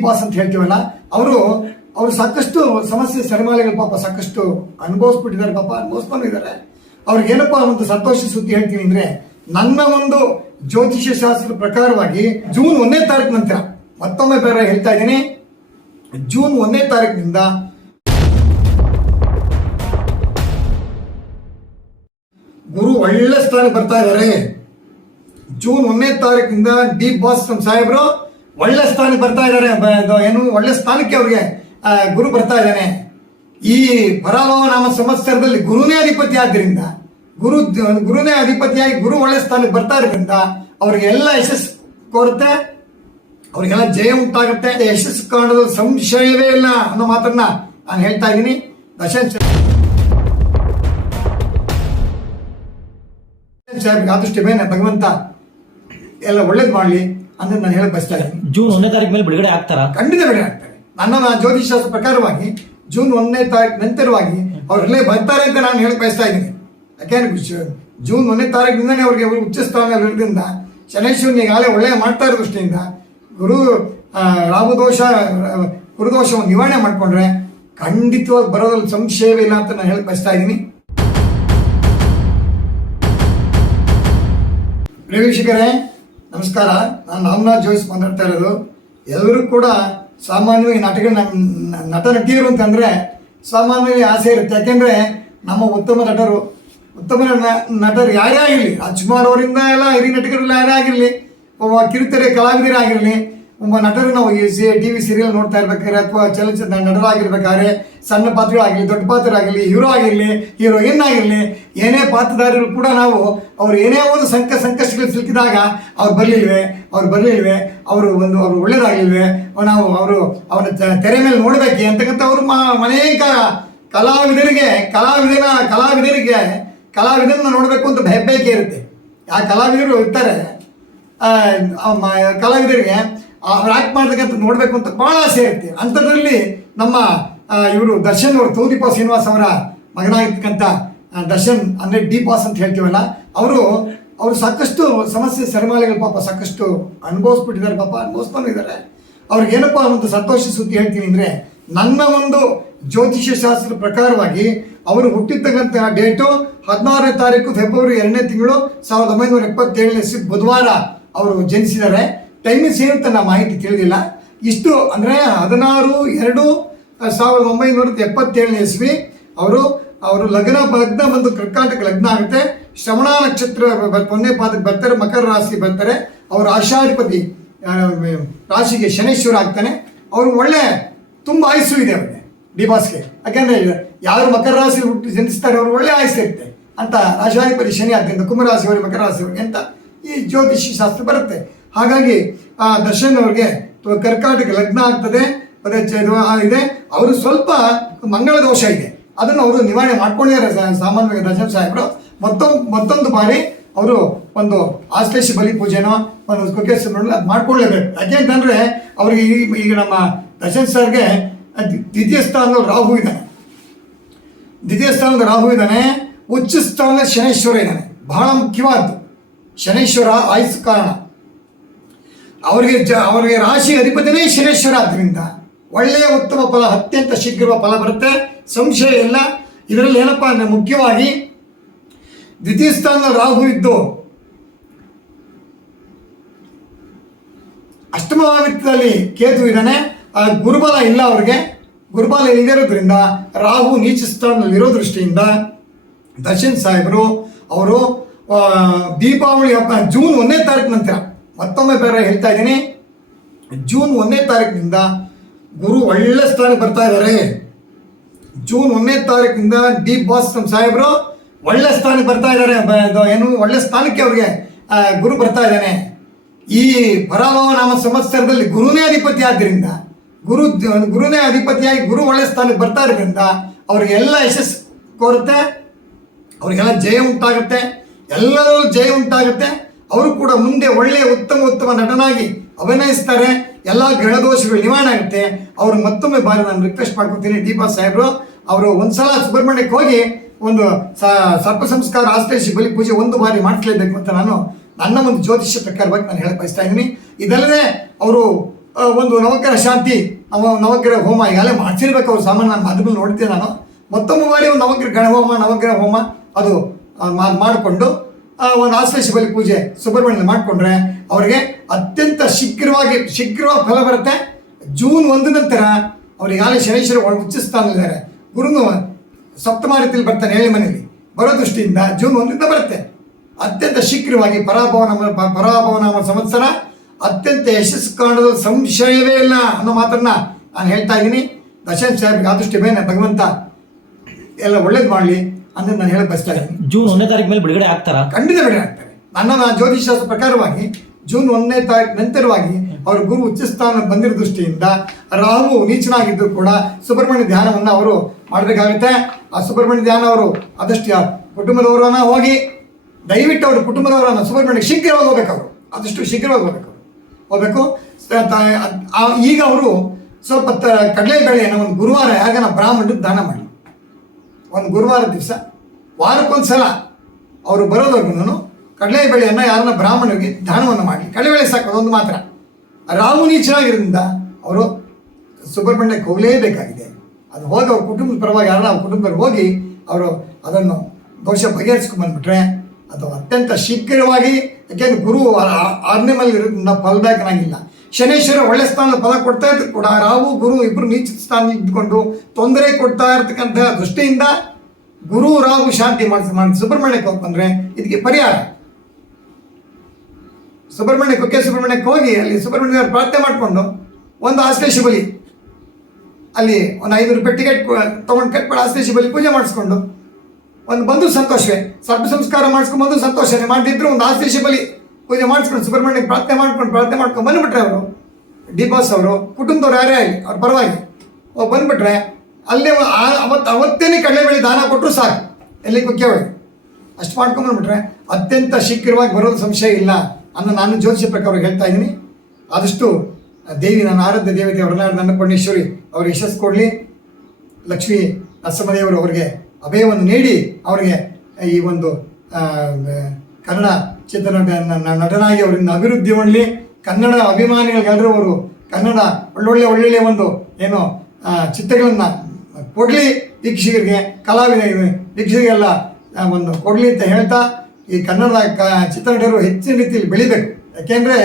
Boss ಅಂತ ಹೇಳ್ತೀವಲ್ಲ ಅವರು ಸಾಕಷ್ಟು ಸಮಸ್ಯೆ ಸರಿಮಾಲೆಗಳು ಪಾಪ ಸಾಕಷ್ಟು ಅನುಭವಿಸ್ಬಿಟ್ಟಿದ್ದಾರೆ, ಪಾಪ ಅನುಭವಿಸ್ಕೊಂಡು ಇದ್ದಾರೆ. ಅವ್ರಿಗೆ ಏನಪ್ಪಾ ಒಂದು ಸಂತೋಷ ಸುದ್ದಿ ಹೇಳ್ತೀನಿ ಅಂದ್ರೆ, ನನ್ನ ಒಂದು ಜ್ಯೋತಿಷ್ಯ ಶಾಸ್ತ್ರದ ಪ್ರಕಾರವಾಗಿ ಜೂನ್ 1ನೇ ತಾರೀಕು ನಂತರ ಮತ್ತೊಮ್ಮೆ ಬೇರೆ ಹೇಳ್ತಾ ಇದ್ದೀನಿ, ಜೂನ್ 1ನೇ ತಾರೀಕಿನಿಂದ ಗುರು ಒಳ್ಳೆ ಸ್ಥಾನಕ್ಕೆ ಬರ್ತಾ ಇದ್ದಾರೆ. ಜೂನ್ 1ನೇ ತಾರೀಕಿನಿಂದ ಡಿ ಬಾಸ್ ಸಾಹೇಬರು ಒಳ್ಳೆ ಸ್ಥಾನಕ್ಕೆ ಬರ್ತಾ ಇದ್ದಾರೆ. ಏನು ಒಳ್ಳೆ ಸ್ಥಾನಕ್ಕೆ ಅವ್ರಿಗೆ ಗುರು ಬರ್ತಾ ಇದ್ದಾನೆ. ಈ ಪರಾಭವ ನಾಮ ಸಂವತ್ಸರದಲ್ಲಿ ಗುರುನೇ ಅಧಿಪತಿ ಆದ್ದರಿಂದ ಗುರುನೇ ಅಧಿಪತಿಯಾಗಿ ಗುರು ಒಳ್ಳೆ ಸ್ಥಾನಕ್ಕೆ ಬರ್ತಾ ಇರೋದ್ರಿಂದ ಅವ್ರಿಗೆ ಎಲ್ಲ ಯಶಸ್ಸು ಕೋರುತ್ತೆ, ಅವ್ರಿಗೆಲ್ಲ ಜಯ ಉಂಟಾಗುತ್ತೆ. ಯಶಸ್ಸು ಕಾಣೋದು ಸಂಶಯವೇ ಇಲ್ಲ ಅನ್ನೋ ಮಾತನ್ನ ನಾನು ಹೇಳ್ತಾ ಇದ್ದೀನಿ. ಸಾಹೇಬ್ಗೆ ಆದಷ್ಟು ಬೇನೆ ಭಗವಂತ ಎಲ್ಲ ಒಳ್ಳೇದು ಮಾಡಲಿ ಅಂತ ನಾನು ಹೇಳಕ್ ಬಯಸ್ತಾ ಇದ್ದೀನಿ. ಜೂನ್ 1ನೇ ತಾರೀಕು ಮೇಲೆ ಬಿಡುಗಡೆ ಆಗ್ತಾರಾ? ಖಂಡಿತ ಬಿಡುಗಡೆ ಆಗ್ತಾರೆ. ನನ್ನ ಜ್ಯೋತಿಷಾಸ್ತ್ರ ಪ್ರಕಾರವಾಗಿ ಜೂನ್ 1ನೇ ತಾರೀಕು ನಂತರವಾಗಿ ಅವ್ರಲ್ಲೇ ಬರ್ತಾರೆ ಅಂತ ನಾನು ಹೇಳಕ್ ಬಯಸ್ತಾ ಇದ್ದೀನಿ. ಯಾಕೆಂದ್ರೆ ಜೂನ್ 1ನೇ ತಾರೀಕಿನಿಂದನೇ ಅವ್ರಿಗೆ ಉಚ್ಚ ಸ್ಥಾನದಿಂದ ಶನೇಶ್ವರನ ಈಗಾಗಲೇ ಒಳ್ಳೆಯ ಮಾಡ್ತಾ ಇರೋ ದೃಷ್ಟಿಯಿಂದ ಗುರುದೋಷವನ್ನು ನಿವಾರಣೆ ಮಾಡಿಕೊಂಡ್ರೆ ಖಂಡಿತವಾಗಿ ಬರೋದ್ರಲ್ಲಿ ಸಂಶಯವೇ ಇಲ್ಲ ಅಂತ ನಾನು ಹೇಳಕ್ ಬಯಸ್ತಾ ಇದ್ದೀನಿ. ವೀಕ್ಷಕರೇ ನಮಸ್ಕಾರ, ನಾನು ರಾಮನಾಥ್ ಜೋಯಿಸ್ ಮಾತಾಡ್ತಾ ಇರೋದು. ಎಲ್ಲರೂ ಕೂಡ ಸಾಮಾನ್ಯವಾಗಿ ನಟ ನಟಿಯರು ಅಂತಂದರೆ ಸಾಮಾನ್ಯವಾಗಿ ಆಸೆ ಇರುತ್ತೆ. ಯಾಕೆಂದರೆ ನಮ್ಮ ಉತ್ತಮ ನಟರು ಯಾರೇ ಆಗಿರಲಿ, ರಾಜ್ಕುಮಾರ್ ಅವರಿಂದ ಎಲ್ಲ ಹಿರಿಯ ನಟಕರು ಯಾರೇ ಆಗಿರಲಿ, ಒಬ್ಬ ಕಿರುತೆರೆ ಕಲಾವಿದರೇ ಆಗಿರಲಿ, ಒಬ್ಬ ನಟರು ನಾವು TV ಸೀರಿಯಲ್ ನೋಡ್ತಾ ಇರ್ಬೇಕಾದ್ರೆ ಅಥವಾ ಚಲನಚಿತ್ರ ನಟರಾಗಿರ್ಬೇಕಾದ್ರೆ ಸಣ್ಣ ಪಾತ್ರಗಳಾಗಿರಲಿ, ದೊಡ್ಡ ಪಾತ್ರ ಆಗಿರಲಿ, ಹೀರೋ ಆಗಿರಲಿ, ಹೀರೋಯಿನ್ ಆಗಿರಲಿ, ಏನೇ ಪಾತ್ರಧಾರಿಗಳು ಕೂಡ ನಾವು ಅವ್ರು ಏನೇ ಒಂದು ಸಂಕಷ್ಟಗಳು ಸಿಲುಕಿದಾಗ ಅವ್ರು ಬರಲಿಲ್ವೇ ಅವರು ಒಳ್ಳೇದಾಗಲಿಲ್ವೇ, ನಾವು ಅವರ ತೆರೆ ಮೇಲೆ ನೋಡಬೇಕೆ ಅಂತಕ್ಕಂಥ ಅವರು ಅನೇಕ ಕಲಾವಿದರನ್ನ ನೋಡಬೇಕು ಅಂತ ಬೇಕೆ ಇರುತ್ತೆ. ಆ ಕಲಾವಿದರು ಇರ್ತಾರೆ, ಕಲಾವಿದರಿಗೆ ಅವ್ರು ಆ್ಯಕ್ಟ್ ಮಾಡ್ತಕ್ಕಂಥ ನೋಡಬೇಕು ಅಂತ ಭಾಳ ಆಸೆ ಇರುತ್ತೆ. ಅಂಥದ್ರಲ್ಲಿ ನಮ್ಮ ಇವರು ದರ್ಶನ್ ಅವರು, ತೌದೀಪ ಶ್ರೀನಿವಾಸ್ ಅವರ ಮಗನಾಗಿರ್ತಕ್ಕಂಥ ದರ್ಶನ್ ಅಂದರೆ ಡಿ ಬಾಸ್ ಅಂತ ಹೇಳ್ತೀವಲ್ಲ, ಅವರು ಸಾಕಷ್ಟು ಸಮಸ್ಯೆ ಸರಿಮಾಲೆಗಳು ಪಾಪ ಸಾಕಷ್ಟು ಅನುಭವಿಸ್ಬಿಟ್ಟಿದ್ದಾರೆ, ಪಾಪ ಅನುಭವಿಸ್ಕೊಂಡು ಇದ್ದಾರೆ. ಅವ್ರಿಗೆ ಏನಪ್ಪ ಒಂದು ಸಂತೋಷ ಸುದ್ದಿ ಹೇಳ್ತೀನಿ ಅಂದರೆ, ನನ್ನ ಒಂದು ಜ್ಯೋತಿಷ್ಯ ಶಾಸ್ತ್ರದ ಪ್ರಕಾರವಾಗಿ ಅವರು ಹುಟ್ಟಿರ್ತಕ್ಕಂಥ ಡೇಟು 16ನೇ ತಾರೀಕು ಫೆಬ್ರವರಿ 2ನೇ ತಿಂಗಳು 1977 ಬುಧವಾರ ಅವರು ಜನಿಸಿದ್ದಾರೆ. ಟೈಮಿಂಗ್ಸ್ ಏನಂತ ನಾ ಮಾಹಿತಿ ತಿಳಿದಿಲ್ಲ. ಇಷ್ಟು ಅಂದರೆ 16/2/1977 ಅವರು ಲಗ್ನ ಬಂದು ಕರ್ಕಾಟಕ ಲಗ್ನ ಆಗುತ್ತೆ. ಶ್ರವಣ ನಕ್ಷತ್ರ 1ನೇ ಪಾದಕ್ಕೆ ಬರ್ತಾರೆ, ಮಕರ ರಾಶಿ ಬರ್ತಾರೆ. ಅವರು ಆಶಾಧಿಪತಿ ರಾಶಿಗೆ ಶನೇಶ್ವರ ಆಗ್ತಾನೆ. ಅವರು ಒಳ್ಳೆ ತುಂಬ ಆಯುಸ್ಸು ಇದೆ ಅವರಿಗೆ, ಡಿ ಬಾಸ್ಗೆ. ಯಾಕೆಂದರೆ ಯಾರು ಮಕರ ರಾಶಿ ಹುಟ್ಟಿ ಜನಿಸ್ತಾರೆ ಅವರು ಒಳ್ಳೆ ಆಯುಸ್ಸು ಇರುತ್ತೆ ಅಂತ. ರಾಶಾಧಿಪತಿ ಶನಿ ಆದ್ದರಿಂದ ಕುಂಭರಾಶಿಯವರಿಗೆ ಮಕರ ರಾಶಿಯವರಿಗೆ ಅಂತ ಈ ಜ್ಯೋತಿಷಿ ಶಾಸ್ತ್ರ ಬರುತ್ತೆ. ಹಾಗಾಗಿ ದರ್ಶನ್ ಅವ್ರಿಗೆ ಕರ್ಕಾಟಕ ಲಗ್ನ ಆಗ್ತದೆ ಇದೆ. ಅವರು ಸ್ವಲ್ಪ ಮಂಗಳ ದೋಷ ಇದೆ, ಅದನ್ನು ಅವರು ನಿವಾರಣೆ ಮಾಡ್ಕೊಂಡಿದ್ದಾರೆ ಸಾಮಾನ್ಯವಾಗಿ ದರ್ಶನ್ ಸಾಹೇಬರು. ಮತ್ತೊಂದು ಬಾರಿ ಅವರು ಒಂದು ಆಶ್ಲೇಷ ಬಲಿ ಪೂಜೆನೋ ಒಂದು ಕುಕೇಶ್ವರ ಅದು ಮಾಡ್ಕೊಳ್ಳೇಬೇಕು. ಯಾಕೆಂತಂದರೆ ಅವ್ರಿಗೆ ಈಗ ನಮ್ಮ ದರ್ಶನ್ ಸರ್ಗೆ ದ್ವಿತೀಯ ಸ್ಥಾನದಲ್ಲಿ ರಾಹು ಇದ್ದಾನೆ, ಉಚ್ಚ ಸ್ಥಾನದಲ್ಲಿ ಶನೇಶ್ವರ ಇದ್ದಾನೆ. ಬಹಳ ಮುಖ್ಯವಾದ್ದು ಶನೇಶ್ವರ ಆಯುಸ್ ಕಾರಣ. ಅವರಿಗೆ ರಾಶಿ ಅಧಿಪತಿನೇ ಶನೇಶ್ವರ ಆದ್ದರಿಂದ ಒಳ್ಳೆಯ ಉತ್ತಮ ಫಲ, ಅತ್ಯಂತ ಶೀಘ್ರ ಫಲ ಬರುತ್ತೆ, ಸಂಶಯ ಇಲ್ಲ. ಇದರಲ್ಲಿ ಏನಪ್ಪ ಅಂದರೆ ಮುಖ್ಯವಾಗಿ ದ್ವಿತೀಯ ಸ್ಥಾನದಲ್ಲಿ ರಾಹು ಇದ್ದು ಅಷ್ಟಮ ಭಾವದಲ್ಲಿ ಕೇತು ಇದ್ದಾನೆ. ಗುರುಬಲ ಇಲ್ಲ, ಅವ್ರಿಗೆ ಗುರುಬಲ ಇಲ್ಲದಿರೋದ್ರಿಂದ ರಾಹು ನೀಚ ಸ್ಥಾನದಲ್ಲಿ ಇರೋ ದೃಷ್ಟಿಯಿಂದ ದರ್ಶನ್ ಸಾಹೇಬರು ಅವರು ದೀಪಾವಳಿ ಹಬ್ಬ ಜೂನ್ 1ನೇ ತಾರೀಕು ನಂತರ ಮತ್ತೊಮ್ಮೆ ಬೇರೆ ಹೇಳ್ತಾ ಇದ್ದೀನಿ, ಜೂನ್ 1ನೇ ತಾರೀಕಿನಿಂದ ಗುರು ಒಳ್ಳೆ ಸ್ಥಾನಕ್ಕೆ ಬರ್ತಾ ಇದ್ದಾರೆ. ಜೂನ್ 1ನೇ ತಾರೀಕಿನಿಂದ ಡಿ ಬಾಸ್ ಸಾಹೇಬರು ಒಳ್ಳೆ ಸ್ಥಾನಕ್ಕೆ ಬರ್ತಾ ಇದ್ದಾರೆ. ಏನು ಒಳ್ಳೆ ಸ್ಥಾನಕ್ಕೆ ಅವ್ರಿಗೆ ಗುರು ಬರ್ತಾ ಇದ್ದಾನೆ. ಈ ಪರಾಭವ ನಾಮ ಸಂವತ್ಸರದಲ್ಲಿ ಗುರುನೇ ಅಧಿಪತಿ ಆದ್ದರಿಂದ ಗುರುನೇ ಅಧಿಪತಿಯಾಗಿ ಗುರು ಒಳ್ಳೆ ಸ್ಥಾನಕ್ಕೆ ಬರ್ತಾ ಇರೋದ್ರಿಂದ ಅವ್ರಿಗೆ ಎಲ್ಲ ಯಶಸ್ಸು ಕೋರುತ್ತೆ, ಅವ್ರಿಗೆಲ್ಲ ಜಯ ಉಂಟಾಗುತ್ತೆ, ಎಲ್ಲರಲ್ಲೂ ಜಯ ಉಂಟಾಗುತ್ತೆ. ಅವರು ಕೂಡ ಮುಂದೆ ಒಳ್ಳೆಯ ಉತ್ತಮ ನಟನಾಗಿ ಅಭಿನಯಿಸ್ತಾರೆ. ಎಲ್ಲ ಗ್ರಹ ದೋಷಗಳು ನಿವಾರಣೆ ಆಗುತ್ತೆ. ಅವರು ಮತ್ತೊಮ್ಮೆ ಬಾರಿ ನಾನು ರಿಕ್ವೆಸ್ಟ್ ಮಾಡ್ಕೊತೀನಿ, ಡಿ ಬಾಸ್ ಸಾಹೇಬರು ಅವರು ಒಂದ್ಸಲ ಸುಬ್ರಹ್ಮಣ್ಯಕ್ಕೆ ಹೋಗಿ ಒಂದು ಸರ್ಪ ಸಂಸ್ಕಾರ ಆಶ್ಲೇಷ ಬಲಿ ಪೂಜೆ ಒಂದು ಬಾರಿ ಮಾಡಿಸ್ಲೇಬೇಕು ಅಂತ ನನ್ನ ಒಂದು ಜ್ಯೋತಿಷ್ಯ ಪ್ರಕಾರವಾಗಿ ನಾನು ಹೇಳಕ್ ಬಯಸ್ತಾ ಇದ್ದೀನಿ. ಇದಲ್ಲದೆ ಅವರು ಒಂದು ನವಗ್ರಹ ಶಾಂತಿ ನವಗ್ರಹ ಹೋಮ ಈಗಾಗಲೇ ಮಾಡಿಸಿರ್ಬೇಕು ಅವ್ರು ಸಾಮಾನ್ಯ ನಾನು ಮಾಧ್ಯಮದಲ್ಲಿ ನೋಡ್ತೀನಿ ನಾನು ಮತ್ತೊಮ್ಮೆ ಬಾರಿ ಒಂದು ನವಗ್ರಹ ಹೋಮ ಅದು ಮಾಡಿಕೊಂಡು ಒಂದು ಆಶ್ಲೇಷ ಬಲಿ ಪೂಜೆ ಸುಬ್ರಹ್ಮಣ್ಯ ಮಾಡಿಕೊಂಡ್ರೆ ಅವರಿಗೆ ಅತ್ಯಂತ ಶೀಘ್ರವಾಗಿ ಫಲ ಬರುತ್ತೆ. ಜೂನ್ 1 ನಂತರ ಅವ್ರು ಈಗಾಗಲೇ ಶನೇಶ್ವರ ಉಚ್ಚ ಸ್ಥಾನದಲ್ಲಿದ್ದಾರೆ. ಗುರುನು ಸಪ್ತಮ ರೀತಿಯಲ್ಲಿ ಬರ್ತಾನೆ 7ನೇ ಮನೆಯಲ್ಲಿ ಬರೋ ದೃಷ್ಟಿಯಿಂದ ಜೂನ್ 1 ಬರುತ್ತೆ. ಅತ್ಯಂತ ಶೀಘ್ರವಾಗಿ ಪರಾಭವನಾಮ ಸಂವತ್ಸರ ಅತ್ಯಂತ ಯಶಸ್ಸು ಕಾಣೋದು ಸಂಶಯವೇ ಇಲ್ಲ ಅನ್ನೋ ಮಾತನ್ನ ನಾನು ಹೇಳ್ತಾ ಇದ್ದೀನಿ. ದಶರಥ ಸಾಹೇಬ್ರಿಗೆ ಆದಷ್ಟು ಬೇನೆ ಭಗವಂತ ಎಲ್ಲ ಒಳ್ಳೇದು ಮಾಡಲಿ ಅಂತ ನಾನು ಹೇಳಕ್ ಬಯಸ್ತಾ ಇದ್ದೀನಿ. ಜೂನ್ 1ನೇ ತಾರೀಕು ಮೇಲೆ ಬಿಡುಗಡೆ ಆಗ್ತಾರಾ? ಖಂಡಿತ ಬಿಡುಗಡೆ ಆಗ್ತಾರೆ. ನನ್ನ ಜ್ಯೋತಿಷಾಸ್ತ್ರ ಪ್ರಕಾರವಾಗಿ ಜೂನ್ 1ನೇ ತಾರೀಕು ನಂತರವಾಗಿ ಅವರು ಗುರು ಉಚ್ಚಸ್ಥಾನ ಬಂದಿರೋ ದೃಷ್ಟಿಯಿಂದ ರಾಹು ನೀಚನಾಗಿದ್ದು ಕೂಡ ಸುಬ್ರಹ್ಮಣ್ಯ ಧ್ಯಾನವನ್ನು ಅವರು ಮಾಡಬೇಕಾಗುತ್ತೆ. ಆ ಸುಬ್ರಹ್ಮಣ್ಯ ಧ್ಯಾನ ಅವರು ಆದಷ್ಟು ಕುಟುಂಬದವರನ್ನ ಹೋಗಿ ದಯವಿಟ್ಟು ಅವರು ಕುಟುಂಬದವರನ್ನ ಸುಬ್ರಹ್ಮಣ್ಯ ಶೀಘ್ರವಾಗಿ ಹೋಗ್ಬೇಕು. ಅವರು ಆದಷ್ಟು ಶೀಘ್ರವಾಗಿ ಹೋಗ್ಬೇಕು. ಈಗ ಅವರು ಸ್ವಲ್ಪ ಕಡಲೆಬೇಳೆಯನ್ನು ಒಂದು ಗುರುವಾರ ಯಾಗನ ಬ್ರಾಹ್ಮಣರಿಗೆ ದಾನ ಮಾಡಿ, ಒಂದು ಗುರುವಾರ ದಿವಸ ವಾರಕ್ಕೊಂದ್ಸಲ ಅವರು ಬರೋದವರೆಗೂ ಕಡಲೆಬೇಳೆಯನ್ನು ಯಾರನ್ನ ಬ್ರಾಹ್ಮಣರಿಗೆ ದಾನವನ್ನು ಮಾಡಲಿ. ಕಡಲೆಬೇಳೆ ಸಾಕು, ಅದೊಂದು ಮಾತ್ರ. ರಾಹು ನೀಚನಾಗಿರೋದ್ರಿಂದ ಅವರು ಸುಬ್ರಹ್ಮಣ್ಯಕ್ಕೆ ಹೋಗಲೇಬೇಕಾಗಿದೆ. ಅದು ಹೋಗಿ ಅವ್ರ ಕುಟುಂಬದ ಪರವಾಗಿ ಯಾರನ್ನ ಅವ್ರ ಕುಟುಂಬದಲ್ಲಿ ಹೋಗಿ ಅವರು ಅದನ್ನು ದೋಷ ಬಗೆಹರಿಸ್ಕೊಂಡ್ಬಂದ್ಬಿಟ್ರೆ ಅದು ಅತ್ಯಂತ ಶೀಘ್ರವಾಗಿ, ಯಾಕೆಂದ್ರೆ ಗುರು 6ನೇ ಮನೇಲಿ ಇರೋದ್ರಿಂದ ಫಲದಾಯಕನಾಗಿಲ್ಲ. ಶನೇಶ್ವರ ಒಳ್ಳೆ ಸ್ಥಾನದ ಫಲ ಕೊಡ್ತಾ ಇದ್ರು ಕೂಡ ರಾಹು ಗುರು ಇಬ್ಬರು ನೀಚ ಸ್ಥಾನ ಇದ್ಕೊಂಡು ತೊಂದರೆ ಕೊಡ್ತಾ ಇರ್ತಕ್ಕಂಥ ದೃಷ್ಟಿಯಿಂದ ಗುರು ರಾಹು ಶಾಂತಿ ಮಾಡಿ ಸುಬ್ರಹ್ಮಣ್ಯಕ್ಕೆ ಹೋಗಿ ಬಂದರೆ ಇದಕ್ಕೆ ಪರಿಹಾರ. ಸುಬ್ರಹ್ಮಣ್ಯಕ್ಕೆ ಹೋಗಿ ಅಲ್ಲಿ ಸುಬ್ರಹ್ಮಣ್ಯ ಪ್ರಾರ್ಥನೆ ಮಾಡಿಕೊಂಡು ಒಂದು ಆಶ್ಲೇಷ ಬಲಿ ಅಲ್ಲಿ ಒಂದು 500 ರೂಪಾಯಿ ಟಿಕೆಟ್ ತೊಗೊಂಡು ಕಟ್ಬಿಟ್ಟು ಆಶ್ಲೇಷ ಬಲಿ ಪೂಜೆ ಮಾಡಿಸ್ಕೊಂಡು ಒಂದು ಬಂದು ಸಂತೋಷವೇ, ಸರ್ಪ ಸಂಸ್ಕಾರ ಮಾಡಿಸ್ಕೊಂಡು ಬಂದು ಸಂತೋಷನೇ ಮಾಡದಿದ್ರು ಒಂದು ಆಶ್ಲೇಷ ಬಲಿ ಪೂಜೆ ಮಾಡಿಸ್ಕೊಂಡು ಸುಬ್ರಹ್ಮಣ್ಯಕ್ಕೆ ಪ್ರಾರ್ಥನೆ ಮಾಡ್ಕೊಂಡು ಬಂದುಬಿಟ್ರೆ ಅವರು ಡಿ ಬಾಸ್ ಅವರು ಕುಟುಂಬದವ್ರು ಯಾರೇ ಆಗಲಿ ಅವ್ರ ಪರವಾಗಿ ಬಂದುಬಿಟ್ರೆ ಅಲ್ಲೇ ಅವತ್ತೇನೆ ಕಡಲೆಬೇಳೆ ದಾನ ಕೊಟ್ಟರು ಸಾಕು, ಎಲ್ಲಿ ಕುಕ್ಕೆವಳಿ ಅಷ್ಟು ಮಾಡ್ಕೊಂಡ್ಬಂದ್ಬಿಟ್ರೆ ಅತ್ಯಂತ ಶೀಘ್ರವಾಗಿ ಬರೋದು ಸಂಶಯ ಇಲ್ಲ ಅನ್ನೋ ನಾನು ಜ್ಯೋತಿಷ ಪ್ರಕಾರ ಹೇಳ್ತಾ ಇದ್ದೀನಿ. ಆದಷ್ಟು ದೇವಿ, ನನ್ನ ಆರಾಧ್ಯ ದೇವತೆ ಅವರನ್ನ ನನ್ನ ಪುಣ್ಯೇಶ್ವರಿ ಅವ್ರಿಗೆ ಯಶಸ್ಸು ಕೊಡಲಿ. ಲಕ್ಷ್ಮೀ ನರಸಿಂಹದೇವರು ಅವರಿಗೆ ಅಭಯವನ್ನು ನೀಡಿ ಅವರಿಗೆ ಈ ಒಂದು ಕನ್ನಡ ನಟನಾಗಿ ಅವರಿಂದ ಅಭಿವೃದ್ಧಿ ಮಾಡಲಿ. ಕನ್ನಡ ಅಭಿಮಾನಿಗಳಿಗೆಲ್ಲರೂ ಅವರು ಕನ್ನಡ ಒಳ್ಳೊಳ್ಳೆ ಒಂದು ಏನು ಚಿತ್ರಗಳನ್ನು ಕೊಡಲಿ. ವೀಕ್ಷಕರಿಗೆ ವೀಕ್ಷಕರಿಗೆಲ್ಲ ಒಂದು ಕೊಡಲಿ ಅಂತ ಹೇಳ್ತಾ ಈ ಕನ್ನಡ ಚಿತ್ರನಟರು ಹೆಚ್ಚಿನ ರೀತಿಯಲ್ಲಿ ಬೆಳಿಬೇಕು. ಯಾಕೆಂದರೆ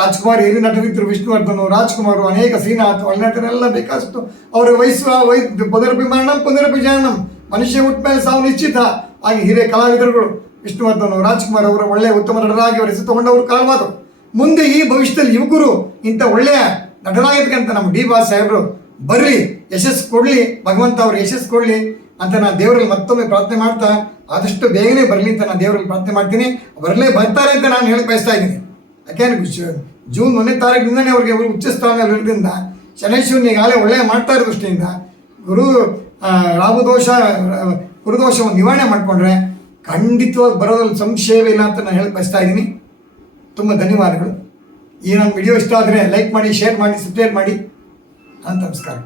ರಾಜ್ಕುಮಾರ್ ಹಿರಿಯ ನಟರಿದ್ದರು, ವಿಷ್ಣುವರ್ಧನ್, ರಾಜ್ಕುಮಾರ್, ಅನೇಕ ಶ್ರೀನಾಥ್ ಒಳನಟರೆಲ್ಲ ಬೇಕಾದಷ್ಟು ಅವರ ಪುನರಪಿ ಜನನಂ ಮನುಷ್ಯ ಹುಟ್ಟ ಮೇಲೆ ಸಾವು ನಿಶ್ಚಿತ. ಹಾಗೆ ಹಿರಿಯ ಕಲಾವಿದರುಗಳು ವಿಷ್ಣುವರ್ಧನ್, ರಾಜ್ಕುಮಾರ್ ಅವರು ಒಳ್ಳೆಯ ಉತ್ತಮ ನಟರಾಗಿ ಅವರ ಹೆಸರು ತಗೊಂಡವರು ಕಾಲವಾದರು. ಮುಂದೆ ಈ ಭವಿಷ್ಯದಲ್ಲಿ ಯುವಕರು ಇಂಥ ಒಳ್ಳೆಯ ನಟನಾಗಿರ್ತಕ್ಕಂಥ ನಮ್ಮ ಡಿ ಬಾಸ್ ಸಾಹೇಬರು ಬರಲಿ, ಯಶಸ್ಸು ಕೊಡಲಿ, ಭಗವಂತ ಅವ್ರಿಗೆ ಯಶಸ್ಸು ಕೊಡಲಿ ಅಂತ ನಾನು ದೇವರಲ್ಲಿ ಮತ್ತೊಮ್ಮೆ ಪ್ರಾರ್ಥನೆ ಮಾಡ್ತಾ ಆದಷ್ಟು ಬೇಗನೆ ಬರಲಿ ಅಂತ ನಾನು ದೇವರಲ್ಲಿ ಪ್ರಾರ್ಥನೆ ಮಾಡ್ತೀನಿ. ಬರ್ತಾರೆ ಅಂತ ನಾನು ಹೇಳಕ್ಕೆ ಬಯಸ್ತಾ ಇದ್ದೀನಿ. ಯಾಕೆಂದ್ರೆ ಜೂನ್ 1ನೇ ತಾರೀಕಿನಿಂದನೇ ಅವ್ರಿಗೆ ಉಚ್ಚ ಸ್ಥಾನದಲ್ಲಿ ಇರೋದ್ರಿಂದ ಶನೇಶ್ವರನ ಈಗಾಗಲೇ ಒಳ್ಳೆಯ ಮಾಡ್ತಾ ಇರೋ ದೃಷ್ಟಿಯಿಂದ ಗುರುದೋಷವನ್ನು ನಿವಾರಣೆ ಮಾಡಿಕೊಂಡ್ರೆ ಖಂಡಿತವಾಗಿ ಬರೋದ್ರಲ್ಲಿ ಸಂಶಯವೇ ಇಲ್ಲ ಅಂತ ನಾನು ಹೇಳಕ್ಕೆ ಬಯಸ್ತಾ ಇದ್ದೀನಿ. ತುಂಬ ಧನ್ಯವಾದಗಳು. ಈ ನನ್ನ ವಿಡಿಯೋ ಇಷ್ಟ ಆದರೆ ಲೈಕ್ ಮಾಡಿ, ಶೇರ್ ಮಾಡಿ, ಸಬ್ಸ್ಕ್ರೈಬ್ ಮಾಡಿ. ನಮಸ್ಕಾರ.